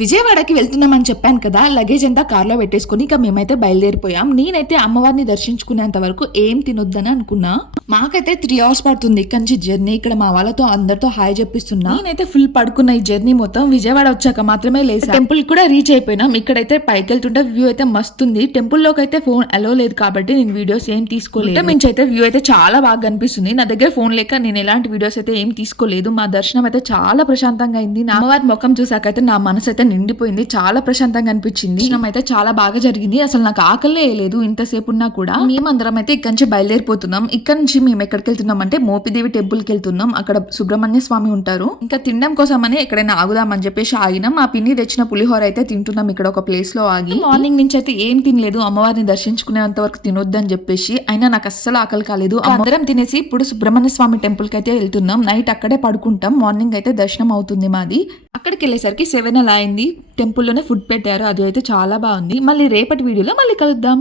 విజయవాడకి వెళ్తున్నామని చెప్పాను కదా, లగేజ్ అంతా కార్లో పెట్టేసుకుని ఇక మేమైతే బయలుదేరిపోయాం. నేనైతే అమ్మవారిని దర్శించుకునేంత వరకు ఏం తినొద్దని అనుకున్నా. మాకైతే 3 hours పడుతుంది ఇక్కడ నుంచి జర్నీ. ఇక్కడ మా వాళ్ళతో అందరితో హాయ్ చెప్పిస్తున్నా. నేనైతే ఫుల్ పడుకున్న ఈ జర్నీ మొత్తం. విజయవాడ వచ్చాక మాత్రమే లేసా. టెంపుల్ కూడా రీచ్ అయిపోయినాం. ఇక్కడైతే పైకి వెళ్తుంటే వ్యూ అయితే మస్తుంది. టెంపుల్ లోకి అయితే ఫోన్ అలో లేదు కాబట్టి నేను వీడియోస్ ఏం తీసుకోలేదు. నుంచి అయితే వ్యూ అయితే చాలా బాగా కనిపిస్తుంది. నా దగ్గర ఫోన్ లేక నేను ఎలాంటి వీడియోస్ అయితే ఏం తీసుకోలేదు. మా దర్శనం అయితే చాలా ప్రశాంతంగా అయింది. నా అమ్మవారి ముఖం చూసాకైతే నా మనసు అయితే నిండిపోయింది. చాలా ప్రశాంతంగా అనిపించింది. దర్శనం అయితే చాలా బాగా జరిగింది. అసలు నాకు ఆకలే వేయలేదు ఇంతసేపు ఉన్నా కూడా. మేమందరం అయితే ఇక్కడ నుంచి బయలుదేరిపోతున్నాం. ఇక్కడ నుంచి మేము ఎక్కడికి వెళ్తున్నాం అంటే మోపిదేవి టెంపుల్ కి వెళ్తున్నాం. అక్కడ సుబ్రహ్మణ్య స్వామి ఉంటారు. ఇంకా తినడం కోసమని ఎక్కడైనా ఆగుదామని చెప్పేసి ఆగినాం. మా పిన్ని తెచ్చిన పులిహోర అయితే తింటున్నాం ఇక్కడ ఒక ప్లేస్ లో ఆగి. మార్నింగ్ నుంచి అయితే ఏం తినలేదు. అమ్మవారిని దర్శించుకునేంత వరకు తినొద్దని చెప్పేసి. అయినా నాకు అస్సలు ఆకలి కాలేదు. అందరం తినేసి ఇప్పుడు సుబ్రహ్మణ్య స్వామి టెంపుల్ కి అయితే వెళ్తున్నాం. నైట్ అక్కడే పడుకుంటాం. మార్నింగ్ అయితే దర్శనం అవుతుంది మాది. అక్కడికి వెళ్ళేసరికి 7 అలా అయింది. టెంపుల్లోనే ఫుడ్ పెట్టారు. అది అయితే చాలా బాగుంది. మళ్ళీ రేపటి వీడియోలో మళ్ళీ కలుద్దాం.